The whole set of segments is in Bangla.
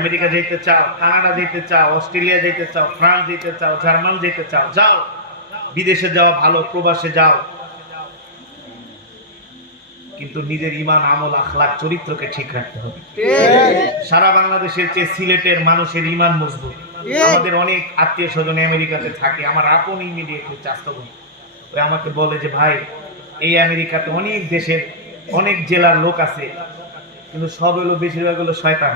আমেরিকা যেতে চাও কানাডা যেতে চাও অস্ট্রেলিয়া যেতে চাও ফ্রান্স যেতে চাও জার্মান যেতে চাও যাও। বিদেশে যাওয়া ভালো প্রবাসে যাও। কিন্তু নিজের ইমান আমল আখলাক চরিত্রকে ঠিক রাখতে হবে। সারা বাংলাদেশের চেয়ে সিলেটের মানুষের ইমান মজবুত। আমাদের অনেক আত্মীয় স্বজন আমেরিকাতে থাকে। আমার আপন ইমিডিয়েট চাস্ত বোন ওই আমাকে বলে যে ভাই এই আমেরিকাতে অনেক দেশের অনেক জেলার লোক আছে কিন্তু সব হলো বেশিরভাগ হলো শয়তান।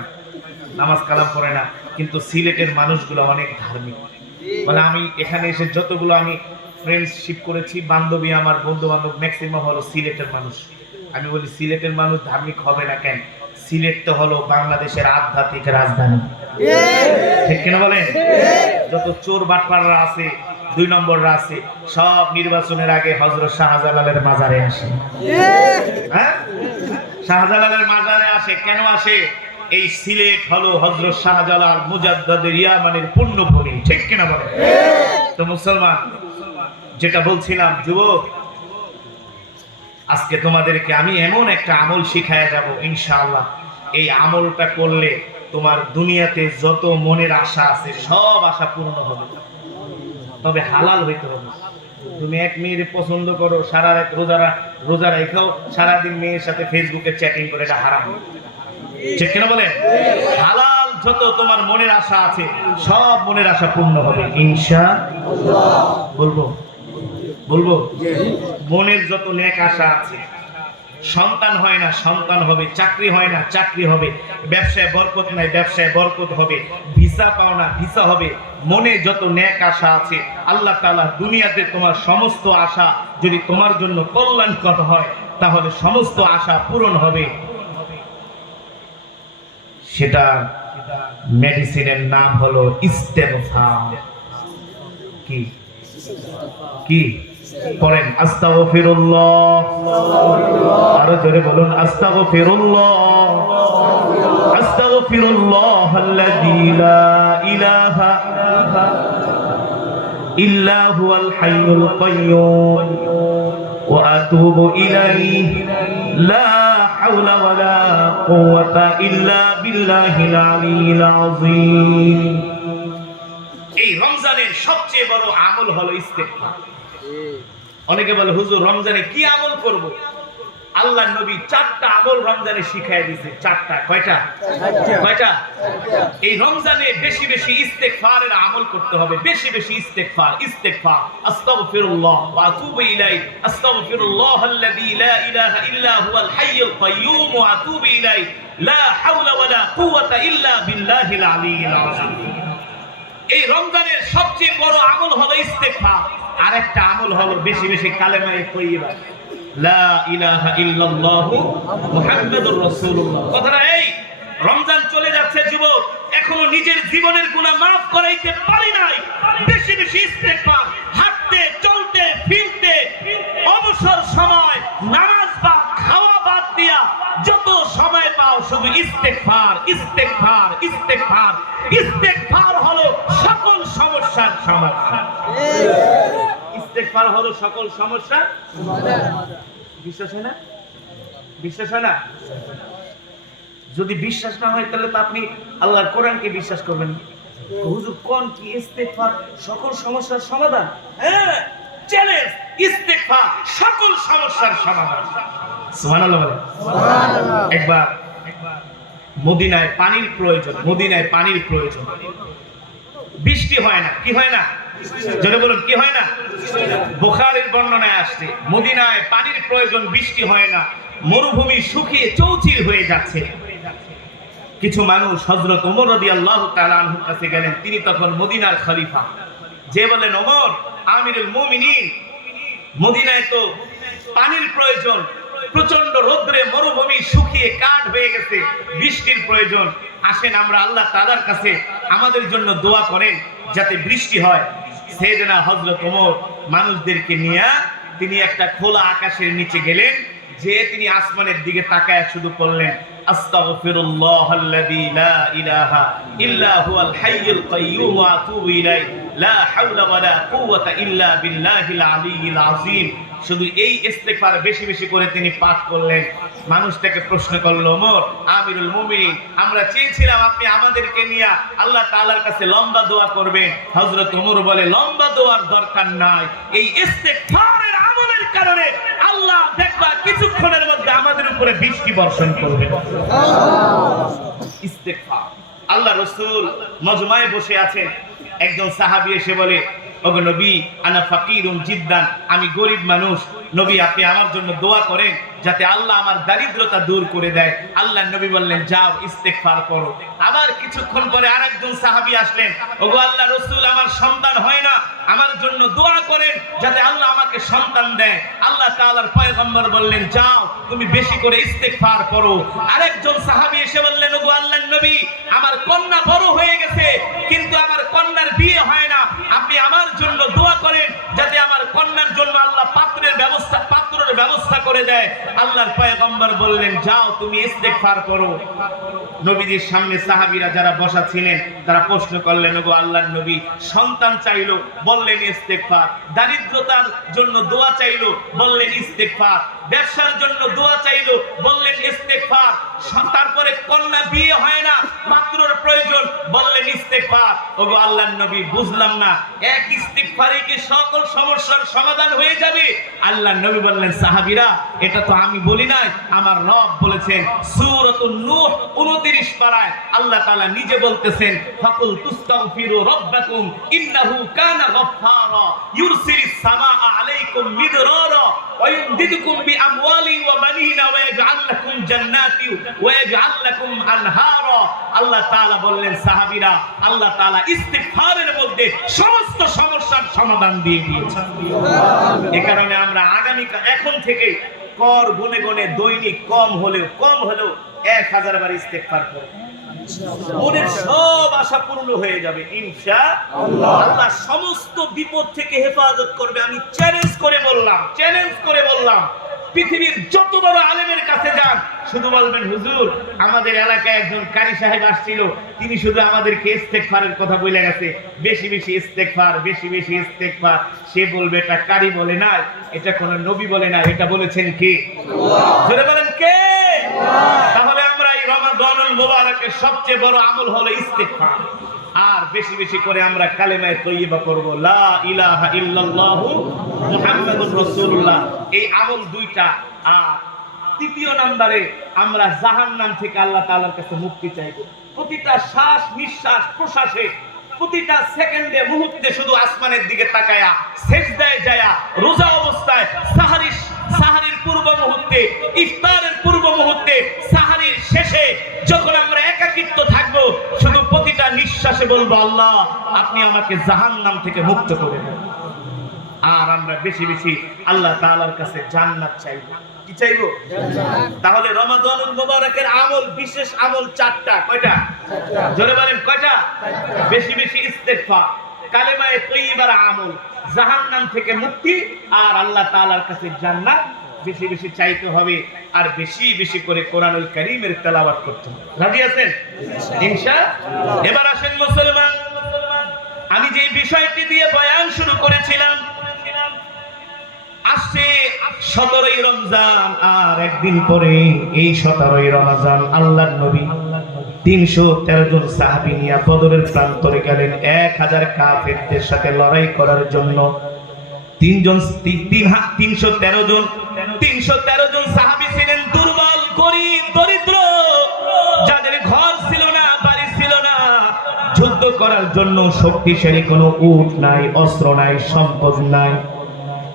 নামাজ কালাম করে না, কিন্তু সিলেটের মানুষগুলো অনেক ধার্মিক। মানে আমি এখানে এসে যতগুলো আমি ফ্রেন্ডশিপ করেছি, বান্ধবী আমার বন্ধু বান্ধব ম্যাক্সিমাম হলো সিলেটের মানুষ। আমি বলি, সিলেটের মানুষ ধার্মিক হবে না কেন? সিলেট তো হলো বাংলাদেশের আধ্যাত্মিক রাজধানী। ঠিক কিনা বলেন? যত চোর বাটপাড়া আছে, দুই নম্বররা আছে, সব নির্বাচনের আগে হজরত শাহজালালের মাজারে আসে। হ্যাঁ? শাহজালালের মাজারে আসে, কেন আসে? এই সিলেট হলো হজরত শাহজালাল মুজাদ্দাদের ইয়ামানের পুণ্যভূমি ঠিক কিনা বলে? তো মুসলমান, যেটা বলছিলাম, যুবক, আজকে তোমাদেরকে আমি এমন একটা আমল শিখায় যাব, ইনশাআল্লাহ। এই আমলটা করলে তোমার দুনিয়াতে যত মনের আশা আছে, সব আশা পূর্ণ হবে। তবে হালাল হইতে হবে। তুমি এক মেয়ের পছন্দ করো, সারা রাত রোজা রোজা রেখাও সারাদিন মেয়ের সাথে ফেসবুকে চ্যাটিং করে, এটা হারাম। ঠিক কিনা বলে হালাল যত তোমার মনের আশা আছে, সব মনের আশা পূর্ণ হবে। ইনশা বলব? বলব? মনের যত নেক আশা আছে, সন্তান হয় না, সন্তান হবে, চাকরি হয় না, চাকরি হবে, ব্যবসায় বরকত নাই, ব্যবসায় বরকত হবে, ভিসা পাও না, ভিসা হবে, মনে যত নেক আশা আছে, আল্লাহ তাআলা দুনিয়াতে তোমার সমস্ত আশা যদি তোমার জন্য কল্যাণকর হয়, তাহলে সমস্ত আশা পূরণ হবে। সেটা মেডিসিনের নাম হলো ইস্তেগফার। কি? কি? পড়েন, আস্তাগফিরুল্লাহ। আরও জোরে বলুন, আস্তাগফিরুল্লাহ। আস্তাগফিরুল্লাহ আল্লাযী লা ইলাহা ইল্লা হুয়াল হাইয়ুল কাইয়্যুম ওয়া আতুবু ইলাইহি। লা হাওলা ওয়ালা কুওয়াতা ইল্লা বিল্লাহিল আলিয়্যিল আযীম। এই রমজানের সবচেয়ে বড় আমল হলো ইস্তেগফার। অনেকে বলে, হুজুর, রমজানে কি আমল করব? আল্লাহ নবী চারটা আমল রমজানে শিখাই দিয়েছে। চারটা। কয়টা? কয়টা? এই রমজানে বেশি বেশি ইস্তেগফারের আমল করতে হবে। বেশি বেশি ইস্তেগফার ইস্তেগফার। আস্তাগফিরুল্লাহ ওয়া আতুবু ইলাইহি। আস্তাগফিরুল্লাহ আল্লাযী লা ইলাহা ইল্লা হুয়াল হাইয়ুল কাইয়্যুম ওয়া আতুবু ইলাইহি। লা হাওলা ওয়ালা কুওয়াতা ইল্লা বিল্লাহিল আলিয়্যিল আযীম। এই রমজানের সবচেয়ে বড় আমল হলো ইস্তেগফার। আরেকটা আমল হলো বেশি বেশি কালেমায়ে তৈয়বা। লা চলে যাচ্ছে যুবক, এখনও নিজের জীবনের গুনাহ maaf করাইতে পারি নাই। বেশি বেশি ইস্তেগফার, হাঁটতে, চলতে, ফিরতে, অবসর সময়, নামাজ বা খাওয়া বাদ দিয়া যত সময় পাও শুধু ইস্তেগফার ইস্তেগফার ইস্তেগফার। ইস্তেগফার হলো সকল সমস্যার সমাধান। ইস্তেগফার হলো সকল সমস্যার বিশ্বাস হয় না? বিশ্বাস হয় না? যদি বিশ্বাস না হয় তাহলে তো আপনি আল্লাহর কোরআনকে বিশ্বাস করবেন হুজুর কোন কি সকল সমস্যার সমাধান? হ্যাঁ চ্যালেঞ্জ সকল সমস্যার সমাধান। সুবহানাল্লাহ বলে একবার মদিনায় পানির প্রয়োজন মদিনায় পানির প্রয়োজন। বৃষ্টি হয় না কি হয় না? জোরে বলুন, কি হয় না? বোখারের বর্ণনায় আসছে, মদিনায় পানির প্রয়োজন, বৃষ্টি হয় না, মরুভূমি শুকিয়ে চৌচির হয়ে যাচ্ছে। কিছু মানুষ হজরত ওমর রদি আল্লাহ তালানহুর কাছে গেলেন, তিনি তখন মদিনার খলিফা। যে বলেন ওমর, আমিরুল মুমিনিন, মদিনায় তো পানির প্রয়োজন প্রচণ্ড রোদ্রে মরুভূমি শুকিয়ে কাঠ হয়ে গেছে, বৃষ্টির প্রয়োজন। আসেন, আমরা আল্লাহ তাআলার কাছে আমাদের জন্য দোয়া করেন, যাতে বৃষ্টি হয়। সেদিনা হজরত ওমর মানুষদেরকে নিয়ে তিনি একটা খোলা আকাশের নিচে গেলেন, যে তিনি আসমানের দিকে তাকায় শুধু করলেন শুধু এই ইস্তেগফার বেশি বেশি করে তিনি পাঠ করলেন। মানুষটাকে প্রশ্ন করল, ওমর, আমিরুল মুমিনিন আমরা চেয়েছিলাম আপনি আমাদেরকে নিয়ে আল্লাহ তাআলার কাছে লম্বা দোয়া করবেন। হযরত ওমর বলে, লম্বা দোয়ার দরকার নাই। এই ইস্তেগফারের আমলের কারণে আল্লাহ দেখবা কিছুক্ষণের মধ্যে আমাদের উপরে বৃষ্টি বর্ষণ করবে। ইস্তেগফার আল্লাহ রসুল মজমায় বসে আছেন। একজন সাহাবী এসে বলে, ওগো নবী, আনা ফাকিরুন জিদ্দান, আমি গরিব মানুষ নবী, আপনি আমার জন্য দোয়া করেন যাতে আল্লাহ আমার দারিদ্রতা দূর করে দেয়। আল্লাহ নবী বললেন, যাও, ইস্তেগফার করো। আবার কিছুক্ষণ পরে আরেকজন সাহাবী আসলেন, ওগো আল্লাহ রসুল, আমার সন্তান হয় না। আমার জন্য দোয়া করেন যাতে আল্লাহ আমাকে সন্তান দেয়। আল্লাহ তাআলার পয়গম্বর বললেন, যাও, তুমি বেশি করে ইস্তেগফার করো। আরেকজন সাহাবী এসে বললেন, ওগো আল্লাহর নবী, আমার কন্যা বড় হয়ে গেছে, কিন্তু আমার কন্যার বিয়ে হয় না। করে দেয় আল্লাহর পয়গম্বর বললেন, যাও তুমি ইস্তেগফার করো। নবীজির সামনে সাহাবীরা যারা বসা ছিলেন, তারা প্রশ্ন করলেন, ওগো আল্লাহর নবী, সন্তান চাইলো? বললেন, ইস্তেগফার। দারিদ্রতার জন্য দোয়া চাইলো? বললেন, ইস্তেগফার। ব্যবসার জন্য দোয়া চাইলো? বললেন, ইস্তেগফার। তারপরে কন্যা বিয়ে হয় না পাত্রর প্রয়োজন। বললেন, ইস্তেগফার। ওগো আল্লাহর নবী, বুঝলাম না, এক ইস্তেগফারে কি সকল সমস্যার সমাধান হয়ে যাবে? আল্লাহর নবী বললেন, সাহাবীরা এটা তো আমি বলি নাই, আমার রব বলেছেন সুরত নূহ 29 পারায় আল্লাহ তাআলা নিজে বলতেছেন, ফাকুল তুস্তাগফিরু রাব্বাকুম ইন্নাহু কানা গফফারা, ইউরসিলিস সামাআ আলাইকুম মিদরারা। ইয়াজআল লাকুম জান্নাতি ওয়া ইয়াজআল লাকুম আনহারা আল্লাহ তাআলা বললেন, সাহাবীরা, আল্লাহ তাআলা ইস্তিগফারের মধ্যে সমস্ত সমস্যার সমাধান দিয়ে দিয়েছেন। এ কারণে আমরা আগামী এখন থেকে কর গুনে গুনে দৈনিক কম হলেও কম হলেও এক হাজার বার ইস্তেগফার করব। মনের সব আশা পূর্ণ হয়ে যাবে, ইনশা আল্লাহ। সমস্ত বিপদ থেকে হেফাজত করবে। আমি চ্যালেঞ্জ করে বললাম চ্যালেঞ্জ করে বললাম, পৃথিবীর যত বড় আলেমের কাছে যান, শুধু বলবেন, হুজুর, আমাদের এলাকায় একজন কারি সাহেব আসছিল। তিনি শুধু আমাদেরকে ইস্তেগফারের কথা বলে গেছে। বেশি বেশি ইস্তেগফার বেশি বেশি ইস্তেগফার সে বলবে, এটা কারি বলে না এটা কোন নবী বলে না এটা বলেছেন কে? জোরে বলেন কে তাহলে আমরা এই রমাদানুল মুবারকের সবচেয়ে বড় আমল হলো ইস্তেগফার। আর বেশি বেশি করে আমরা কালেমায়ে তৈয়বা করব লা ইলাহা ইল্লাল্লাহু মুহাম্মাদুর রাসূলুল্লাহ। এই আমল দুইটা। আর তৃতীয় নম্বরে আমরা জাহান্নাম থেকে আল্লাহ তাআলার কাছে মুক্তি চাইব। প্রতিটা শ্বাস নিঃশ্বাস প্রশ্বাসে, প্রতিটা সেকেন্ডে, মুহূর্তে শুধু আসমানের দিকে তাকায়া, সেজদায় যায়া, রোজা অবস্থায় সাহারি সাহারির পূর্ব মুহূর্তে, ইফতারের পূর্ব মুহূর্তে, সাহারির শেষে যখন আমরা একাকিত্ব থাকব শুধু প্রতিটা নিঃশ্বাসে বলব আল্লাহ আপনি আমাকে জাহান্নাম থেকে মুক্ত করে আর আমরা বেশি বেশি আল্লাহ তাআলার কাছে জান্নাত চাইব। কি চাইব? তাহলে রমাদানুল মুবারকের আমল বিশেষ আমল চারটা। কয়টা? জোরে বলেন কয়টা? বেশি বেশি ইস্তেগফার কালেমায়ে তৈয়বার আমল জাহান্নাম থেকে মুক্তি আর আল্লাহ তাআলার কাছে জান্নাত বেশি বেশি চাইতে হবে আর বেশি বেশি করে কোরআনুল কারীমের তেলাওয়াত করতে হবে। রাজি আছেন? ইনশাআল্লাহ। এবার আসেন মুসলমান। আমি যে বিষয়টি দিয়ে বয়ান শুরু করেছিলাম আসছে সতেরোই রমজান আর একদিন পরে এই সতেরোই রমজান আল্লাহর নবী তিনশো তেরো জন সাহাবি নিয়ে বদরের প্রান্তরে গেলেন। এক হাজার কাফেরদের সাথে লড়াই করার জন্য তিনজন তিনশো তেরো জন তিনশো তেরো জন সাহাবি ছিলেন দুর্বল, গরিব, দরিদ্র। যাদের ঘর ছিল না, বাড়ি ছিল না। যুদ্ধ করার জন্য শক্তিশালী কোনো উট নাই, অস্ত্র নাই, সম্পদ নাই।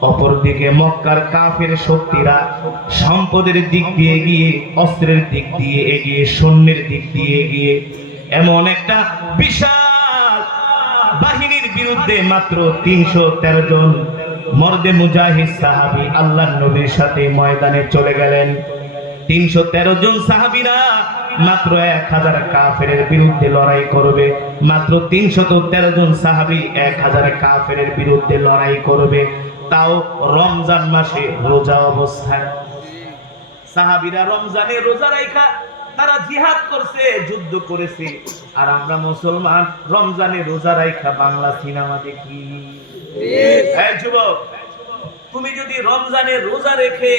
অপরদিকে মক্কার কাফের শক্তিরা সম্পদের দিক দিয়ে এগিয়ে অস্ত্রের দিক দিয়ে এগিয়ে, সৈন্যের দিক দিয়ে এগিয়ে, এমন একটা বিশাল বাহিনীর বিরুদ্ধে মাত্র তিনশো তেরো জন মর্দে মুজাহিদ সাহাবি আল্লাহ নবীর সাথে ময়দানে চলে গেলেন। তিনশো তেরো জন সাহাবিরা মাত্র এক হাজার কাফের বিরুদ্ধে লড়াই করবে। মাত্র তিনশত তেরো জন সাহাবি এক হাজার কাফের বিরুদ্ধে লড়াই করবে। তাও রমজান মাসে রোজা অবস্থায়। সাহাবিরা রমজানে রোজা রাইখা তারা জিহাদ করছে, যুদ্ধ করেছে। আর আমরা মুসলমান রমজানে রোজা রাইখা বাংলা সিনেমা দেখি। যুবক। তুমি যদি রমজানে রোজা রেখে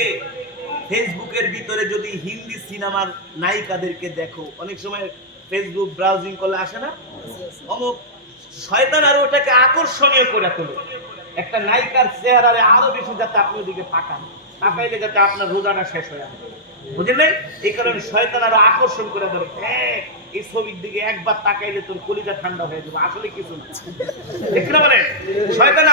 ফেসবুকের ভিতরে যদি হিন্দি সিনেমার নায়িকাদেরকে দেখো, অনেক সময় ফেসবুক ব্রাউজিং করলে আসে না? অমুক শয়তান আর ওটাকে আকর্ষণীয় করে তোলে। একটা নায়িকার চেহারারে আরও বেশি যাতে আপনি ওদিকে তাকান, তাকাইলে যাতে আপনার রোজাটা শেষ হয়ে যায়। বুঝলেন এই কারণে শয়তান আরও আকর্ষণ করে ধরে এই ছবির দিকে একবার তাকাইলে তোর কলিজা ঠান্ডা হয়ে যাবে। আসলে কিছু না মানে শয়তান